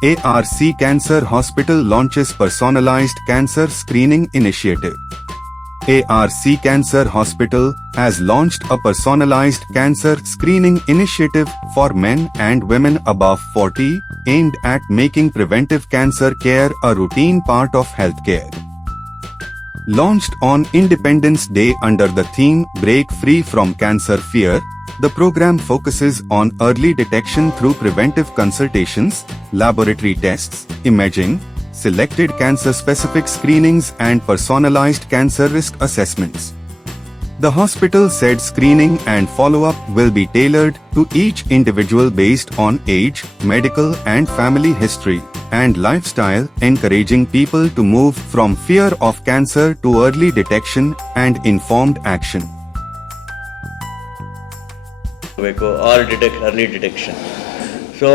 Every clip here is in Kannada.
ARC Cancer Hospital launches personalized cancer screening initiative. ARC Cancer Hospital has launched a personalized cancer screening initiative for men and women above 40, aimed at making preventive cancer care a routine part of healthcare. Launched on Independence Day under the theme Break Free from Cancer Fear, the program focuses on early detection through preventive consultations, laboratory tests, imaging, selected cancer-specific screenings and personalized cancer risk assessments. The hospital said screening and follow-up will be tailored to each individual based on age, medical and family history, and lifestyle, encouraging people to move from fear of cancer to early detection and informed action. Or early detection. So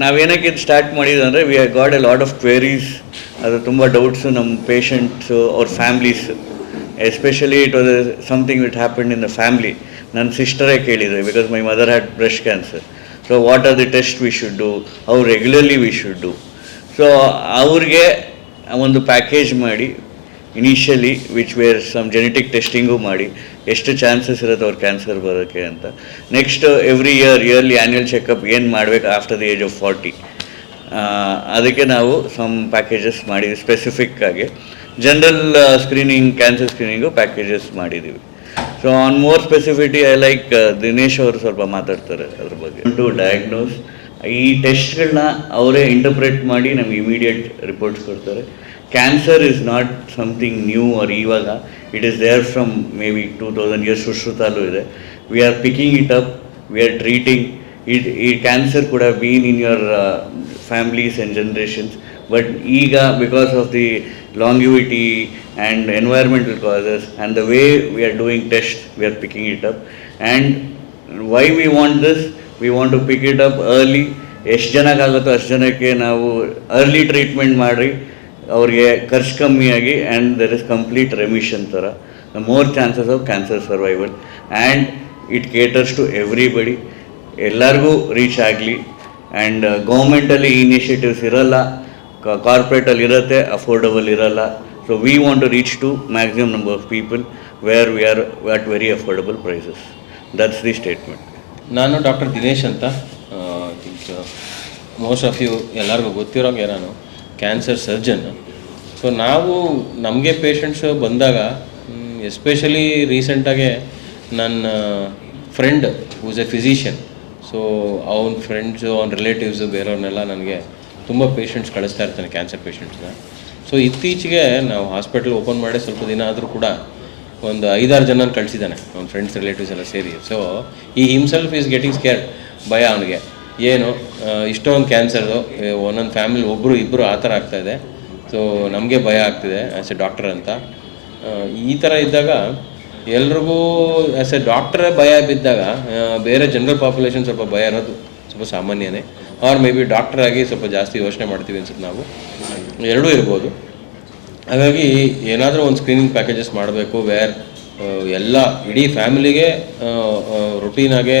ನಾವೇನಕ್ಕೆ ಇದು ಸ್ಟಾರ್ಟ್ ಮಾಡಿದಂದರೆ we have got a lot of queries, ಅದು ತುಂಬ ಡೌಟ್ಸು ನಮ್ಮ ಪೇಷಂಟ್ಸು ಅವ್ರ families, especially it was something with happened in the family. ನನ್ನ ಸಿಸ್ಟರೇ ಕೇಳಿದ್ರು, because my mother had breast cancer. So what are the test we should do, how regularly we should do. So ಅವ್ರಿಗೆ ಒಂದು ಪ್ಯಾಕೇಜ್ ಮಾಡಿ initially which were some genetic testing ಮಾಡಿ ಎಷ್ಟು ಚಾನ್ಸಸ್ ಇರುತ್ತೆ ಅವ್ರ ಕ್ಯಾನ್ಸರ್ ಬರೋಕ್ಕೆ ಅಂತ. Next every yearly annual checkup ಏನು ಮಾಡಬೇಕು ಆಫ್ಟರ್ ದಿ ಏಜ್ ಆಫ್ 40, ಅದಕ್ಕೆ ನಾವು ಸಮ್ ಪ್ಯಾಕೇಜಸ್ ಮಾಡಿದ್ವಿ. ಸ್ಪೆಸಿಫಿಕ್ಕಾಗಿ general screening, cancer screening packages ಮಾಡಿದ್ದೀವಿ. So on more specificity I like Dinesh ಅವರು ಸ್ವಲ್ಪ ಮಾತಾಡ್ತಾರೆ ಅದ್ರ ಬಗ್ಗೆ. ಟು ಡಯಾಗ್ನೋಸ್ ಈ ಟೆಸ್ಟ್ಗಳನ್ನ ಅವರೇ ಇಂಟರ್ಪ್ರೇಟ್ ಮಾಡಿ ನಮ್ಗೆ ಇಮಿಡಿಯೇಟ್ ರಿಪೋರ್ಟ್ಸ್ ಕೊಡ್ತಾರೆ. Cancer is not something new or ಇವಾಗ, it is there from maybe 2000 years ಸುಶ್ರುತಲ್ಲೂ ಇದೆ. We are picking it up, we are treating it. ಈ cancer could have been in your families and generations, but ಈಗ because of the longevity and environmental causes and the way we are doing tests, we are picking it up. And why we want this, we want to pick it up early. ಎಷ್ಟು ಜನಕ್ಕಾಗುತ್ತೋ ಅಷ್ಟು ಜನಕ್ಕೆ ನಾವು ಅರ್ಲಿ ಟ್ರೀಟ್ಮೆಂಟ್ ಮಾಡಿ ಅವ್ರಿಗೆ ಖರ್ಚು ಕಮ್ಮಿಯಾಗಿ, and there is complete remission ಥರ, the more chances of cancer survival. And it caters to everybody, ಎಲ್ಲರಿಗೂ ರೀಚ್ ಆಗಲಿ. ಆ್ಯಂಡ್ ಗೌರ್ಮೆಂಟಲ್ಲಿ ಇನಿಷಿಯೇಟಿವ್ಸ್ ಇರಲ್ಲ, ಕಾರ್ಪೊರೇಟಲ್ಲಿ ಇರುತ್ತೆ, ಅಫೋರ್ಡಬಲ್ ಇರಲ್ಲ. So we want to reach to maximum number of people where we are at very affordable prices. That's the statement. ನಾನು ಡಾಕ್ಟರ್ ದಿನೇಶ್ ಅಂತ. ಥಿಂಕ್ ಮೋಸ್ಟ್ ಆಫ್ ಯು ಎಲ್ಲರಿಗೂ ಗೊತ್ತಿರೋಂಗೆ ನಾನು ಕ್ಯಾನ್ಸರ್ ಸರ್ಜನ್. ಸೊ ನಾವು ನಮಗೆ ಪೇಷಂಟ್ಸು ಬಂದಾಗ, ಎಸ್ಪೆಷಲಿ ರೀಸೆಂಟಾಗೆ ನನ್ನ friend who's a physician, so ಅವನ ಫ್ರೆಂಡ್ಸು, ಅವನ ರಿಲೇಟಿವ್ಸು, ಬೇರೆಯವ್ರನ್ನೆಲ್ಲ ನನಗೆ ತುಂಬ ಪೇಷಂಟ್ಸ್ ಕಳಿಸ್ತಾ ಇರ್ತಾನೆ, ಕ್ಯಾನ್ಸರ್ ಪೇಷಂಟ್ಸ್ನ. ಸೊ ಇತ್ತೀಚೆಗೆ ನಾವು ಹಾಸ್ಪಿಟಲ್ ಓಪನ್ ಮಾಡಿ ಸ್ವಲ್ಪ ದಿನ ಆದರೂ ಕೂಡ ಒಂದು 5-6 ಜನ ಕಳಿಸಿದ್ದಾನೆ, ಅವ್ನ ಫ್ರೆಂಡ್ಸ್ ರಿಲೇಟಿವ್ಸ್ ಎಲ್ಲ ಸೇರಿ. ಸೊ ಈ ಹಿಮ್ಸೆಲ್ಫ್ ಈಸ್ ಗೆಟಿಂಗ್ ಸ್ಕೇರ್ಡ್, ಭಯ ಅವನಿಗೆ. ಏನು ಇಷ್ಟೊಂದು ಕ್ಯಾನ್ಸರ್ದು ಒಂದೊಂದು ಫ್ಯಾಮಿಲಿ ಇಬ್ಬರು ಆ ಥರ ಆಗ್ತಾಯಿದೆ. ಸೊ ನಮಗೆ ಭಯ ಆಗ್ತಿದೆ ಆ್ಯಸ್ ಎ ಡಾಕ್ಟರ್ ಅಂತ. ಈ ಥರ ಇದ್ದಾಗ ಎಲ್ರಿಗೂ ಆ್ಯಸ್ ಎ ಡಾಕ್ಟ್ರೇ ಭಯ ಬಿದ್ದಾಗ, ಬೇರೆ ಜನರಲ್ ಪಾಪ್ಯುಲೇಷನ್ ಸ್ವಲ್ಪ ಭಯ ಇರೋದು ಸ್ವಲ್ಪ ಸಾಮಾನ್ಯನೇ. ಆರ್ ಮೇ ಬಿ ಡಾಕ್ಟರ್ ಆಗಿ ಸ್ವಲ್ಪ ಜಾಸ್ತಿ ಯೋಚನೆ ಮಾಡ್ತೀವಿ ಅನ್ಸುತ್ತೆ ನಾವು, ಎರಡೂ ಇರ್ಬೋದು. ಹಾಗಾಗಿ ಏನಾದರೂ ಒಂದು ಸ್ಕ್ರೀನಿಂಗ್ ಪ್ಯಾಕೇಜಸ್ ಮಾಡಬೇಕು, ವೇರ್ ಎಲ್ಲ ಇಡೀ ಫ್ಯಾಮಿಲಿಗೆ ರುಟೀನಾಗೆ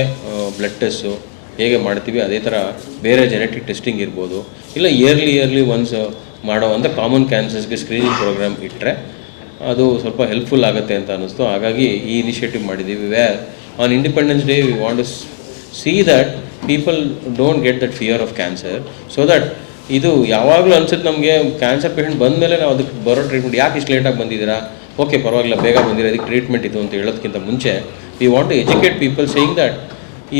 ಬ್ಲಡ್ ಟೆಸ್ಟು ಹೇಗೆ ಮಾಡ್ತೀವಿ ಅದೇ ಥರ ಬೇರೆ ಜೆನೆಟಿಕ್ ಟೆಸ್ಟಿಂಗ್ ಇರ್ಬೋದು, ಇಲ್ಲ ಇಯರ್ಲಿ ಒನ್ಸ್ ಮಾಡೋ ಅಂತ ಕಾಮನ್ ಕ್ಯಾನ್ಸರ್ಸ್ಗೆ ಸ್ಕ್ರೀನಿಂಗ್ ಪ್ರೋಗ್ರಾಮ್ ಇಟ್ಟರೆ ಅದು ಸ್ವಲ್ಪ ಹೆಲ್ಪ್ಫುಲ್ ಆಗುತ್ತೆ ಅಂತ ಅನ್ನಿಸ್ತು. ಹಾಗಾಗಿ ಈ ಇನಿಷಿಯೇಟಿವ್ ಮಾಡಿದ್ದೀವಿ. Wear on independence day we want to see that people don't get that fear of cancer. So that ಇದು ಯಾವಾಗಲೂ ಅನ್ಸುತ್ತೆ ನಮಗೆ, ಕ್ಯಾನ್ಸರ್ ಪೇಷಂಟ್ ಬಂದ ಮೇಲೆ ನಾವು ಅದಕ್ಕೆ ಬರೋ ಟ್ರೀಟ್ಮೆಂಟ್ ಯಾಕೆ ಇಷ್ಟು ಲೇಟಾಗಿ ಬಂದಿದ್ದೀರಾ, ಓಕೆ ಪರವಾಗಿಲ್ಲ ಬೇಗ ಬಂದಿರೋ, ಅದಕ್ಕೆ ಟ್ರೀಟ್ಮೆಂಟ್ ಇದು ಅಂತ ಹೇಳೋದಕ್ಕಿಂತ ಮುಂಚೆ we want to educate people saying that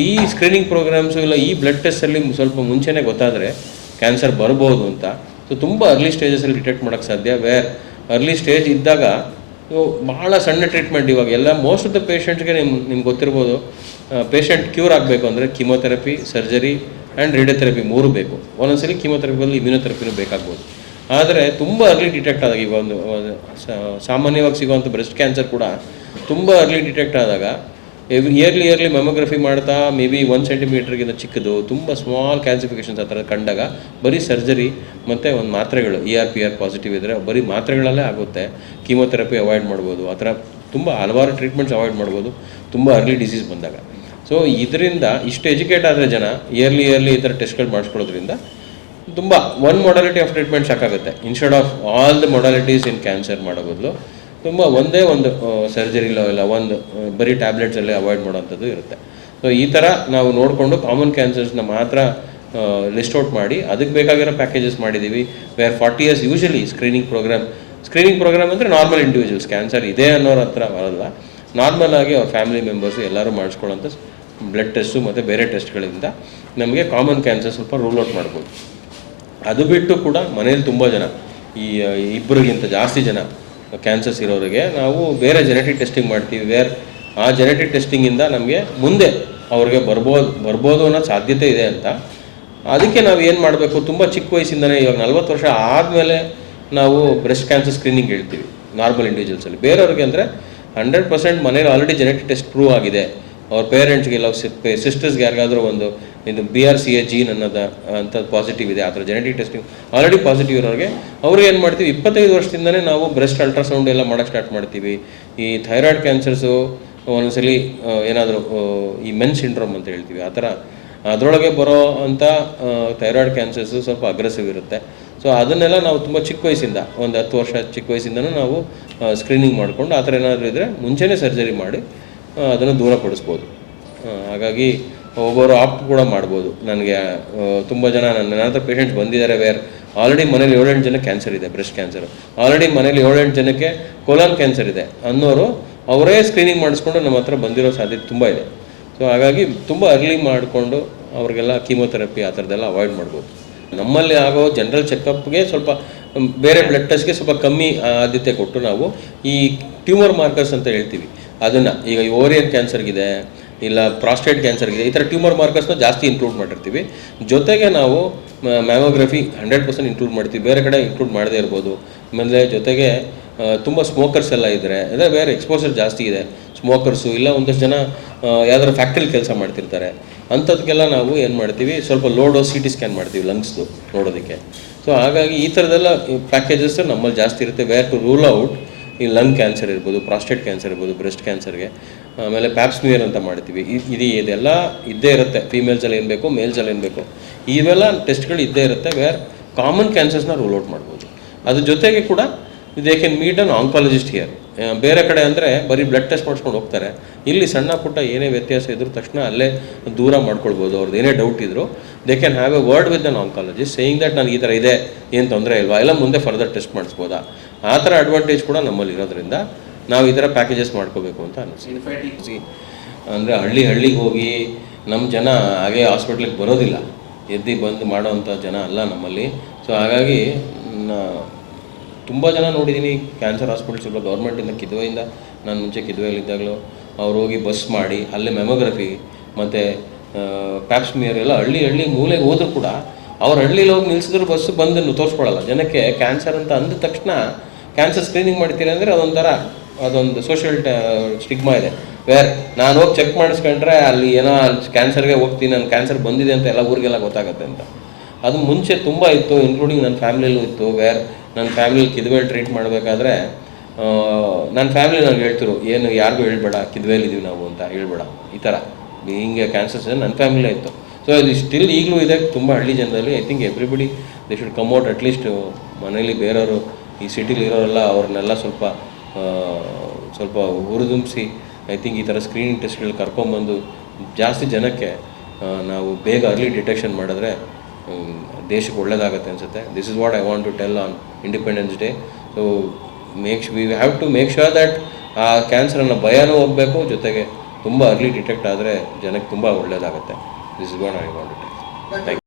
ಈ ಸ್ಕ್ರೀನಿಂಗ್ ಪ್ರೋಗ್ರಾಮ್ಸು ಇಲ್ಲ ಈ ಬ್ಲಡ್ ಟೆಸ್ಟಲ್ಲಿ ಸ್ವಲ್ಪ ಮುಂಚೆನೇ ಗೊತ್ತಾದರೆ ಕ್ಯಾನ್ಸರ್ ಬರ್ಬೋದು ಅಂತ. ಸೊ ತುಂಬ ಅರ್ಲಿ ಸ್ಟೇಜಸಲ್ಲಿ ಡಿಟೆಕ್ಟ್ ಮಾಡೋಕ್ಕೆ ಸಾಧ್ಯ. ವೇರ್ ಅರ್ಲಿ ಸ್ಟೇಜ್ ಇದ್ದಾಗ ಭಾಳ ಸಣ್ಣ ಟ್ರೀಟ್ಮೆಂಟ್ ಇವಾಗ ಎಲ್ಲ ಮೋಸ್ಟ್ ಆಫ್ ದ ಪೇಷಂಟ್ಸ್ಗೆ ನಿಮ್ಗೆ ಗೊತ್ತಿರ್ಬೋದು, ಪೇಷಂಟ್ ಕ್ಯೂರ್ ಆಗಬೇಕು ಅಂದರೆ ಕೀಮೋಥೆರಪಿ, ಸರ್ಜರಿ ಆ್ಯಂಡ್ ರೇಡಿಯೋಥೆರಪಿ 3 ಬೇಕು. ಒಂದೊಂದ್ಸಲಿ ಕೀಮೋಥೆರಪಿಯಲ್ಲಿ ಇಮ್ಯುನೋಥೆರಪಿನೂ ಬೇಕಾಗ್ಬೋದು. ಆದರೆ ತುಂಬ ಅರ್ಲಿ ಡಿಟೆಕ್ಟ್ ಆದಾಗ, ಈಗ ಒಂದು ಸಾಮಾನ್ಯವಾಗಿ ಸಿಗುವಂಥ ಬ್ರೆಸ್ಟ್ ಕ್ಯಾನ್ಸರ್ ಕೂಡ ತುಂಬ ಅರ್ಲಿ ಡಿಟೆಕ್ಟ್ ಆದಾಗ ಇಯರ್ಲಿ ಮೆಮೊಗ್ರಫಿ ಮಾಡ್ತಾ ಮೇ ಬಿ 1 ಸೆಂಟಿಮೀಟ್ರಿಗಿಂತ ಚಿಕ್ಕದು ತುಂಬ ಸ್ಮಾಲ್ ಕ್ಯಾನ್ಸಿಫಿಕೇಷನ್ಸ್ ಆ ಥರ ಕಂಡಾಗ ಬರೀ ಸರ್ಜರಿ ಮತ್ತು ಒಂದು ಮಾತ್ರೆಗಳು ER ಪಾಸಿಟಿವ್ ಇದ್ದರೆ ಬರೀ ಮಾತ್ರೆಗಳಲ್ಲೇ ಆಗುತ್ತೆ. ಕೀಮೋಥೆರಪಿ ಅವಾಯ್ಡ್ ಮಾಡ್ಬೋದು, ಆ ಥರ ತುಂಬ ಹಲವಾರು ಟ್ರೀಟ್ಮೆಂಟ್ಸ್ ಅವಾಯ್ಡ್ ಮಾಡ್ಬೋದು ತುಂಬ ಅರ್ಲಿ ಡಿಸೀಸ್ ಬಂದಾಗ. ಸೊ ಇದರಿಂದ ಇಷ್ಟು ಎಜುಕೇಟ್ ಆದರೆ ಜನ ಇಯರ್ಲಿ ಈ ಥರ ಟೆಸ್ಟ್ಗಳು ಮಾಡಿಸ್ಕೊಳ್ಳೋದ್ರಿಂದ ತುಂಬ ಒನ್ ಮೊಡಾಲಿಟಿ ಆಫ್ ಟ್ರೀಟ್ಮೆಂಟ್ ಸಾಕಾಗುತ್ತೆ. Instead of all the modalities in cancer ಮಾಡೋ ಬದಲು ತುಂಬ ಒಂದೇ ಒಂದು ಸರ್ಜರಿಲೋ ಇಲ್ಲ ಒಂದು ಬರೀ ಟ್ಯಾಬ್ಲೆಟ್ಸಲ್ಲೇ ಅವಾಯ್ಡ್ ಮಾಡೋವಂಥದ್ದು ಇರುತ್ತೆ. ಸೊ ಈ ಥರ ನಾವು ನೋಡಿಕೊಂಡು ಕಾಮನ್ ಕ್ಯಾನ್ಸರ್ಸ್ನ ಮಾತ್ರ ಲಿಸ್ಟ್ ಔಟ್ ಮಾಡಿ ಅದಕ್ಕೆ ಬೇಕಾಗಿರೋ ಪ್ಯಾಕೇಜಸ್ ಮಾಡಿದ್ದೀವಿ. Where 40 years usually screening program ಅಂದರೆ ನಾರ್ಮಲ್ ಇಂಡಿವಿಜುವಲ್ಸ್ ಕ್ಯಾನ್ಸರ್ ಇದೆ ಅನ್ನೋರ ಹತ್ರ ಬರಲ್ಲ, ನಾರ್ಮಲ್ ಆಗಿ ಅವ್ರ ಫ್ಯಾಮಿಲಿ ಮೆಂಬರ್ಸು ಎಲ್ಲರೂ ಮಾಡಿಸ್ಕೊಳ್ಳೋಂಥ ಬ್ಲಡ್ ಟೆಸ್ಟು ಮತ್ತು ಬೇರೆ ಟೆಸ್ಟ್ಗಳಿಂದ ನಮಗೆ ಕಾಮನ್ ಕ್ಯಾನ್ಸರ್ ಸ್ವಲ್ಪ ರೂಲ್ ಔಟ್ ಮಾಡ್ಬೋದು. ಅದು ಬಿಟ್ಟು ಕೂಡ ಮನೇಲಿ ತುಂಬ ಜನ ಈ ಇಬ್ಬರಿಗಿಂತ ಜಾಸ್ತಿ ಜನ ಕ್ಯಾನ್ಸರ್ಸ್ ಇರೋರಿಗೆ ನಾವು ಬೇರೆ ಜೆನೆಟಿಕ್ ಟೆಸ್ಟಿಂಗ್ ಮಾಡ್ತೀವಿ. ಆ ಜೆನೆಟಿಕ್ ಟೆಸ್ಟಿಂಗಿಂದ ನಮಗೆ ಮುಂದೆ ಅವ್ರಿಗೆ ಬರ್ಬೋದು ಅನ್ನೋ ಸಾಧ್ಯತೆ ಇದೆ ಅಂತ. ಅದಕ್ಕೆ ನಾವು ಏನು ಮಾಡಬೇಕು, ತುಂಬ ಚಿಕ್ಕ ವಯಸ್ಸಿಂದನೇ ಇವಾಗ 40 ವರ್ಷ ಆದಮೇಲೆ ನಾವು ಬ್ರೆಸ್ಟ್ ಕ್ಯಾನ್ಸರ್ ಸ್ಕ್ರೀನಿಂಗ್ ಹೇಳ್ತೀವಿ ನಾರ್ಮಲ್ ಇಂಡಿವಿಜುವಲ್ಸಲ್ಲಿ. ಬೇರೆಯವ್ರಿಗೆ ಅಂದರೆ 100% ಮನೇಲಿ ಆಲ್ರೆಡಿ ಜೆನೆಟಿಕ್ ಟೆಸ್ಟ್ ಪ್ರೂವ್ ಆಗಿದೆ. ಅವ್ರ ಪೇರೆಂಟ್ಸ್ಗೆ ಇಲ್ಲ ಸಿಸ್ಟರ್ಸ್ಗೆ ಯಾರಿಗಾದರೂ ಒಂದು ಇದು BRCA ಜೀನ್ ಅಂಥದ್ದು ಪಾಸಿಟಿವ್ ಇದೆ, ಆ ಥರ ಜೆನೆಟಿಕ್ ಟೆಸ್ಟಿಂಗ್ ಆಲ್ರೆಡಿ ಪಾಸಿಟಿವ್ ಇರೋರಿಗೆ ಅವ್ರಿಗೆ ಏನು ಮಾಡ್ತೀವಿ, 25 ವರ್ಷದಿಂದನೇ ನಾವು ಬ್ರೆಸ್ಟ್ ಅಲ್ಟ್ರಾಸೌಂಡ್ ಎಲ್ಲ ಮಾಡೋಕ್ಕೆ ಸ್ಟಾರ್ಟ್ ಮಾಡ್ತೀವಿ. ಈ ಥೈರಾಯ್ಡ್ ಕ್ಯಾನ್ಸರ್ಸು ಒಂದೊಂದ್ಸಲಿ ಏನಾದರೂ ಈ ಮೆನ್ ಸಿಂಡ್ರೋಮ್ ಅಂತ ಹೇಳ್ತೀವಿ, ಆ ಥರ ಅದರೊಳಗೆ ಬರೋ ಅಂಥ ಥೈರಾಯ್ಡ್ ಕ್ಯಾನ್ಸರ್ಸು ಸ್ವಲ್ಪ ಅಗ್ರೆಸಿವ್ ಇರುತ್ತೆ. ಸೊ ಅದನ್ನೆಲ್ಲ ನಾವು ತುಂಬ ಚಿಕ್ಕ ವಯಸ್ಸಿಂದ ಒಂದು 10 ವರ್ಷ ಚಿಕ್ಕ ವಯಸ್ಸಿಂದನೂ ನಾವು ಸ್ಕ್ರೀನಿಂಗ್ ಮಾಡಿಕೊಂಡು ಆ ಥರ ಏನಾದರೂ ಇದ್ದರೆ ಮುಂಚೆನೇ ಸರ್ಜರಿ ಮಾಡಿ ಅದನ್ನು ದೂರಪಡಿಸ್ಬೋದು. ಹಾಗಾಗಿ ಒಬ್ಬರು ಆಪ್ಟ್ ಕೂಡ ಮಾಡ್ಬೋದು. ನನಗೆ ತುಂಬ ಜನ ನನ್ನ ಹತ್ರ ಪೇಷಂಟ್ಸ್ ಬಂದಿದ್ದಾರೆ ವೇರ್ ಆಲ್ರೆಡಿ ಮನೇಲಿ 7-8 ಜನ ಕ್ಯಾನ್ಸರ್ ಇದೆ, ಬ್ರೆಸ್ಟ್ ಕ್ಯಾನ್ಸರು, ಆಲ್ರೆಡಿ ಮನೇಲಿ 7-8 ಜನಕ್ಕೆ ಕೋಲಾನ್ ಕ್ಯಾನ್ಸರ್ ಇದೆ ಅನ್ನೋರು ಅವರೇ ಸ್ಕ್ರೀನಿಂಗ್ ಮಾಡಿಸ್ಕೊಂಡು ನಮ್ಮ ಹತ್ರ ಬಂದಿರೋ ಸಾಧ್ಯತೆ ತುಂಬ ಇದೆ. ಸೊ ಹಾಗಾಗಿ ತುಂಬ ಅರ್ಲಿ ಮಾಡಿಕೊಂಡು ಅವ್ರಿಗೆಲ್ಲ ಕೀಮೋಥೆರಪಿ ಆ ಥರದ್ದೆಲ್ಲ ಅವಾಯ್ಡ್ ಮಾಡ್ಬೋದು. ನಮ್ಮಲ್ಲಿ ಆಗೋ ಜನರಲ್ ಚೆಕಪ್ಗೆ ಸ್ವಲ್ಪ ಬೇರೆ ಬ್ಲಡ್ ಟೆಸ್ಟ್ಗೆ ಸ್ವಲ್ಪ ಕಮ್ಮಿ ಆದ್ಯತೆ ಕೊಟ್ಟು ನಾವು ಈ ಟ್ಯೂಮರ್ ಮಾರ್ಕರ್ಸ್ ಅಂತ ಹೇಳ್ತೀವಿ ಅದನ್ನು, ಈಗ ಓರಿಯನ್ ಕ್ಯಾನ್ಸರ್ಗಿದೆ ಇಲ್ಲ ಪ್ರಾಸ್ಟೇಟ್ ಕ್ಯಾನ್ಸರ್ಗಿದೆ, ಈ ಥರ ಟ್ಯೂಮರ್ ಮಾರ್ಕರ್ಸ್ನ ಜಾಸ್ತಿ ಇನ್ಕ್ಲೂಡ್ ಮಾಡಿರ್ತೀವಿ. ಜೊತೆಗೆ ನಾವು ಮ್ಯಾಮೋಗ್ರಫಿ 100% ಇನ್ಕ್ಲೂಡ್ ಮಾಡ್ತೀವಿ, ಬೇರೆ ಕಡೆ ಇನ್ಕ್ಲೂಡ್ ಮಾಡದೇ ಇರ್ಬೋದು. ಆಮೇಲೆ ಜೊತೆಗೆ ತುಂಬ ಸ್ಮೋಕರ್ಸ್ ಎಲ್ಲ ಇದ್ದರೆ ಅಂದರೆ ಬೇರೆ ಎಕ್ಸ್ಪೋಸರ್ ಜಾಸ್ತಿ ಇದೆ, ಸ್ಮೋಕರ್ಸು ಇಲ್ಲ ಒಂದಷ್ಟು ಜನ ಯಾವ್ದಾದ್ರು ಫ್ಯಾಕ್ಟ್ರಿಲಿ ಕೆಲಸ ಮಾಡ್ತಿರ್ತಾರೆ, ಅಂಥದಕ್ಕೆಲ್ಲ ನಾವು ಏನು ಮಾಡ್ತೀವಿ, ಸ್ವಲ್ಪ ಲೋ ಡೋಸ್ CT ಸ್ಕ್ಯಾನ್ ಮಾಡ್ತೀವಿ ಲಂಗ್ಸ್ದು ನೋಡೋದಕ್ಕೆ. ಸೊ ಹಾಗಾಗಿ ಈ ಥರದ್ದೆಲ್ಲ ಪ್ಯಾಕೇಜಸ್ ನಮ್ಮಲ್ಲಿ ಜಾಸ್ತಿ ಇರುತ್ತೆ. ವೇರ್ ಟು ರೂಲ್ ಔಟ್ ಈ ಲಂಗ್ ಕ್ಯಾನ್ಸರ್ ಇರ್ಬೋದು, ಪ್ರಾಸ್ಟೇಟ್ ಕ್ಯಾನ್ಸರ್ ಇರ್ಬೋದು, ಬ್ರೆಸ್ಟ್ ಕ್ಯಾನ್ಸರ್ಗೆ. ಆಮೇಲೆ ಪ್ಯಾಪ್ಸ್ಮಿಯರ್ ಅಂತ ಮಾಡ್ತೀವಿ. ಇದೆಲ್ಲ ಇದ್ದೇ ಇರುತ್ತೆ, ಫೀಮೇಲ್ಸಲ್ಲಿ ಏನು ಬೇಕು ಮೇಲ್ಸಲ್ಲಿ ಏನು ಬೇಕು ಇವೆಲ್ಲ ಟೆಸ್ಟ್ಗಳು ಇದ್ದೇ ಇರುತ್ತೆ. ವೇರ್ ಕಾಮನ್ ಕ್ಯಾನ್ಸರ್ಸ್ನ ರೂಲ್ ಔಟ್ ಮಾಡ್ಬೋದು. ಅದ್ರ ಜೊತೆಗೆ ಕೂಡ they can meet an oncologist here. ಬೇರೆ ಕಡೆ ಅಂದರೆ ಬರೀ ಬ್ಲಡ್ ಟೆಸ್ಟ್ ಮಾಡಿಸ್ಕೊಂಡು ಹೋಗ್ತಾರೆ, ಇಲ್ಲಿ ಸಣ್ಣ ಪುಟ್ಟ ಏನೇ ವ್ಯತ್ಯಾಸ ಇದ್ರೂ ತಕ್ಷಣ ಅಲ್ಲೇ ದೂರ ಮಾಡ್ಕೊಳ್ಬೋದು. ಅವ್ರದ್ದು ಏನೇ ಡೌಟ್ ಇದ್ದರೂ they can have A word with an oncologist saying that ನನಗೆ ಈ ಥರ ಇದೆ, ಏನು ತೊಂದರೆ ಇಲ್ವಾ, ಎಲ್ಲ ಮುಂದೆ ಫರ್ದರ್ ಟೆಸ್ಟ್ ಮಾಡಿಸ್ಬೋದಾ, ಆ ಥರ ಅಡ್ವಾಂಟೇಜ್ ಕೂಡ ನಮ್ಮಲ್ಲಿ ಇರೋದ್ರಿಂದ ನಾವು ಈ ಥರ ಪ್ಯಾಕೇಜಸ್ ಮಾಡ್ಕೋಬೇಕು ಅಂತ ಅನಿಸ್ತೀವಿ. ಅಂದರೆ ಹಳ್ಳಿಗೆ ಹೋಗಿ ನಮ್ಮ ಜನ ಹಾಗೆ ಹಾಸ್ಪಿಟ್ಲಿಗೆ ಬರೋದಿಲ್ಲ, ಬಂದು ಮಾಡೋವಂಥ ಜನ ಅಲ್ಲ ನಮ್ಮಲ್ಲಿ. ಸೊ ಹಾಗಾಗಿ ತುಂಬ ಜನ ನೋಡಿದ್ದೀನಿ ಕ್ಯಾನ್ಸರ್ ಹಾಸ್ಪಿಟಲ್ಸ್ ಇಲ್ಲ ಗೌರ್ಮೆಂಟಿಂದ ಕಿದ್ವೆಯಿಂದ. ನಾನು ಮುಂಚೆ ಕಿದ್ವೆಯಲ್ಲಿದ್ದಾಗಲೂ ಅವ್ರು ಹೋಗಿ ಬಸ್ ಮಾಡಿ ಅಲ್ಲೇ ಮೆಮೊಗ್ರಫಿ ಮತ್ತು ಪ್ಯಾಪ್ಸ್ಮಿಯರ್ ಎಲ್ಲ ಹಳ್ಳಿ ಮೂಲೆಗೆ ಹೋದರೂ ಕೂಡ ಅವ್ರು ಹಳ್ಳಿಲಿ ಹೋಗಿ ನಿಲ್ಸಿದ್ರು ಬಸ್ಸು ಬಂದು ತೋರಿಸ್ಕೊಳ್ಳಲ್ಲ ಜನಕ್ಕೆ. ಕ್ಯಾನ್ಸರ್ ಅಂತ ಅಂದ ತಕ್ಷಣ ಕ್ಯಾನ್ಸರ್ ಸ್ಕ್ರೀನಿಂಗ್ ಮಾಡ್ತೀನಿ ಅಂದರೆ ಅದೊಂದು ಸೋಷಿಯಲ್ ಸ್ಟಿಗ್ಮಾ ಇದೆ. ವೇರ್ ನಾನು ಹೋಗಿ ಚೆಕ್ ಮಾಡಿಸ್ಕೊಂಡ್ರೆ ಅಲ್ಲಿ ಏನೋ ಕ್ಯಾನ್ಸರ್ಗೆ ಹೋಗ್ತೀನಿ, ನಾನು ಕ್ಯಾನ್ಸರ್ ಬಂದಿದೆ ಅಂತ ಎಲ್ಲ ಊರಿಗೆಲ್ಲ ಗೊತ್ತಾಗುತ್ತೆ ಅಂತ. ಅದು ಮುಂಚೆ ತುಂಬ ಇತ್ತು, ಇನ್ಕ್ಲೂಡಿಂಗ್ ನನ್ನ ಫ್ಯಾಮಿಲಿಯಲ್ಲೂ ಇತ್ತು. ವೇರ್ ನನ್ನ ಫ್ಯಾಮಿಲಿ ಕಿದ್ವೇಲಿ ಟ್ರೀಟ್ ಮಾಡಬೇಕಾದ್ರೆ ನನ್ನ ಫ್ಯಾಮಿಲಿ ನನಗೆ ಹೇಳ್ತಿರು, ಏನು ಯಾರಿಗೂ ಹೇಳ್ಬೇಡ ಕಿದ್ವೇಲಿದ್ದೀವಿ ನಾವು ಅಂತ ಹೇಳ್ಬೇಡ, ಈ ಥರ ಹಿಂಗೆ ಕ್ಯಾನ್ಸರ್ಸ್ ನನ್ನ ಫ್ಯಾಮಿಲಿಯೇ ಇತ್ತು. ಸೊ ಇದು ಸ್ಟಿಲ್ ಈಗಲೂ ಇದೆ ತುಂಬ ಹಳ್ಳಿ ಜನರಲ್ಲಿ. I think everybody they should come out at least. ಮನೇಲಿ ಬೇರೆಯವರು ಈ ಸಿಟಿಲಿ ಇರೋರೆಲ್ಲ ಅವ್ರನ್ನೆಲ್ಲ ಸ್ವಲ್ಪ ಹುರಿದುಂಬಿಸಿ ಐ ಥಿಂಕ್ ಈ ಥರ ಸ್ಕ್ರೀನಿಂಗ್ ಟೆಸ್ಟ್ಗಳು ಕರ್ಕೊಂಬಂದು ಜಾಸ್ತಿ ಜನಕ್ಕೆ ನಾವು ಬೇಗ ಅರ್ಲಿ ಡಿಟೆಕ್ಷನ್ ಮಾಡಿದ್ರೆ ದೇಶಕ್ಕೆ ಒಳ್ಳೆಯದಾಗತ್ತೆ ಅನಿಸುತ್ತೆ. This is what I want to tell on independence day. So we have to make sure that ಆ ಕ್ಯಾನ್ಸರನ್ನು ಭಯನೂ ಹೋಗಬೇಕು, ಜೊತೆಗೆ ತುಂಬ ಅರ್ಲಿ ಡಿಟೆಕ್ಟ್ ಆದರೆ ಜನಕ್ಕೆ ತುಂಬ ಒಳ್ಳೆಯದಾಗುತ್ತೆ. This is what I want to tell. Thank you.